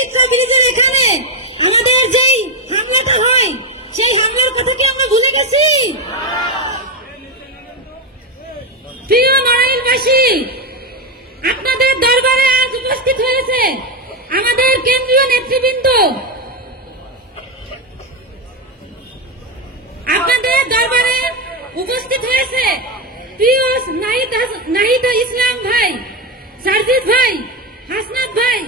চিত্রা ব্রিজের এখানে আমাদের যেই হামলাটা হয়, সেই হামলার কথা কি আমরা ভুলে গেছি? প্রিয় নড়াইলবাসী, আপনাদের দরবারে আজ উপস্থিত হয়েছে আমাদের কেন্দ্রীয় নেতৃবৃন্দ। আপনাদের দরবারে উপস্থিত হয়েছে প্রিয় নাহিদ ইসলাম ভাই, সারজিৎ ভাই, হাসনাত ভাই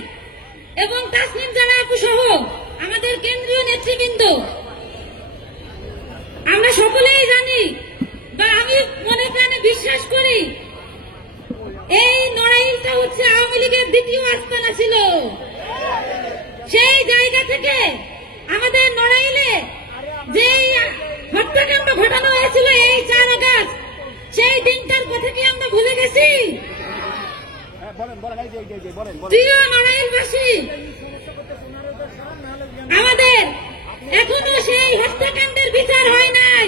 এবং তাসনিম জারা আপু সহ আমাদের কেন্দ্রীয় নেতৃবৃন্দ। আমরা সকলেই জানি বা আমি মনে প্রাণে বিশ্বাস করি, এই নড়াইলটা হচ্ছে আওয়ামী লীগের দ্বিতীয় আস্তানা ছিল। সেই জায়গা থেকে আমাদের নড়াইলে যে হত্যাকাণ্ড ঘটানো হয়েছিল এই 4 আগস্ট, সেই দিনটার কথা কি আমরা ভুলে গেছি? প্রিয় নড়াইলবাসী, আমাদের এখনো সেই হত্যাকাণ্ডের বিচার হয় নাই।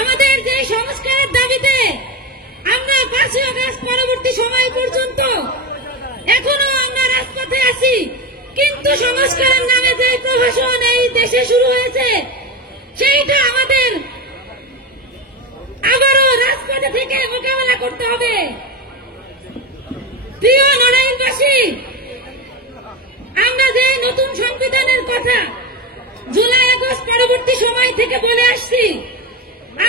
আমাদের যে সংস্কারের দাবিতে আমরা 5 আগস্ট পরবর্তী সময় পর্যন্ত এখনো আমরা রাজপথে আছি, কিন্তু সংস্কারের নামে যে প্রহসন এই দেশে শুরু হয়েছে, সেইটা আমাদের আবারও রাজপথে থেকে মোকাবেলা করতে হবে। প্রিয় নড়াইলবাসী, আমরা যে নতুন সংবিধানের কথা জুলাই আগস্ট পরবর্তী সময় থেকে বলে আসছি,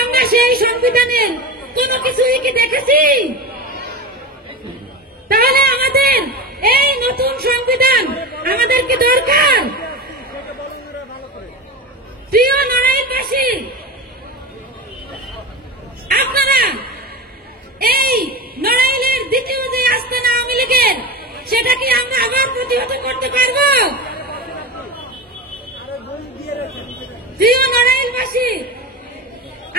আমরা সেই সংবিধানের কোনো কিছুই কি দেখেছি? তাহলে আমাদের এই নতুন সংবিধান আমাদেরকে দরকার। প্রিয় নড়াইলবাসী, আপনারা এই নড়াইলের দ্বিতীয় যে আস্তানা আওয়ামী লীগের, সেটা কি আমরা আবার প্রতিহত করতে পারব? প্রিয় নড়াইলবাসী,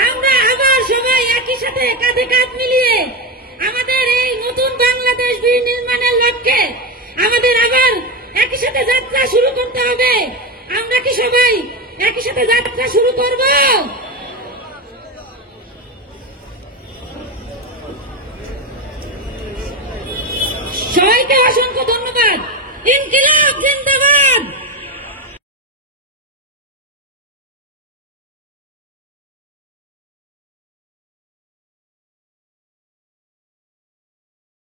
আমরা আবার সবাই একই সাথে কাঁধে কাঁধ মিলিয়ে আমাদের এই নতুন বাংলাদেশ নির্মাণের লক্ষ্যে আমাদের আবার একই সাথে যাত্রা শুরু করতে হবে। আমরা কি সবাই একই সাথে যাত্রা শুরু করব? সবাইকে অসংখ্য ধন্যবাদ।